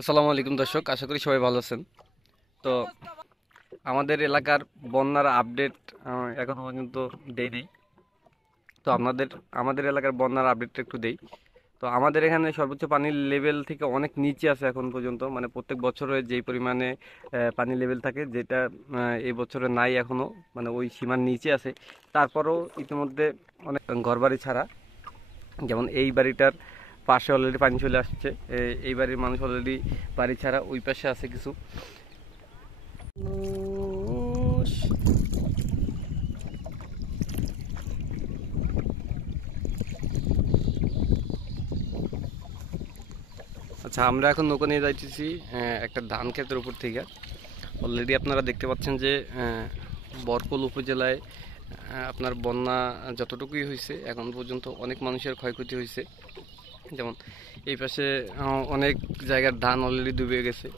আসসালামু আলাইকুম দর্শক, আশা করি সবাই ভালো আছেন। তো আমাদের এলাকার বন্যার আপডেট এখনো পর্যন্ত দেয়নি। তো আমাদের এলাকার বন্যার আপডেটটা একটু দেই। তো আমাদের এখানে সর্বোচ্চ পানির লেভেল থেকে অনেক নিচে আছে এখন পর্যন্ত, মানে প্রত্যেক বছরে যেই পরিমাণে পানির লেভেল থাকে, যেটা এই বছরে নাই এখনো, মানে ওই সীমার নিচে আছে। তারপরেও ইতিমধ্যে অনেক ঘরবাড়ি ছাড়া, যেমন এই বাড়িটার পাশে অলরেডি পানি চলে আসছে। এই বাড়ির মানুষ অলরেডি বাড়ি ছাড়া, ওই পাশে আছে কিছু মানুষ। আচ্ছা, আমরা এখন নৌকা নিয়ে যাইতেছি একটা ধান ক্ষেতের উপর থেকে। অলরেডি আপনারা দেখতে পাচ্ছেন যে বরকল উপজেলায় আপনার বন্যা যতটুকুই হয়েছে এখন পর্যন্ত অনেক মানুষের ক্ষয়ক্ষতি হয়েছে। যেমন এই পাশে অনেক জায়গার ধান অলরেডি ডুবে গেছে।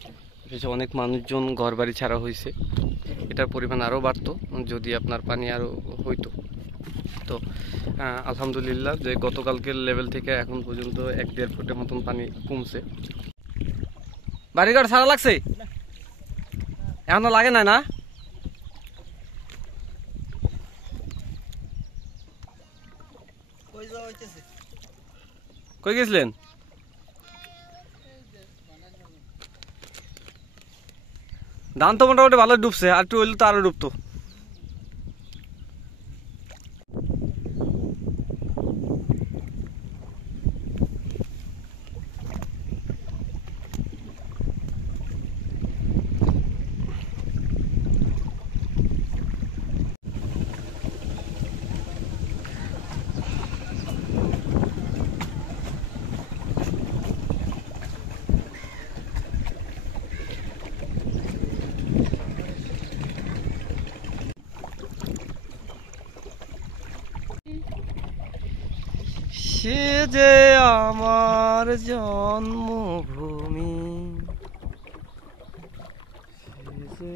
এসে অনেক মানুষজন ঘর বাড়ি ছাড়া হয়েছে। এটার পরিমাণ আরও বাড়তো যদি আপনার পানি আরও হইতো। তো আলহামদুলিল্লাহ যে গতকালকের লেভেল থেকে এখন পর্যন্ত 1-1.5 ফুটের মতন পানি কমছে। বাড়িঘর ছাড়া লাগছে, এখনো লাগে না? না, কই গেছিলেন? ধান তো মোটামুটি ভালো ডুবছে, আর একটু হইলে তো আরো ডুবতো। সে যে আমার জন্মভূমি, সে যে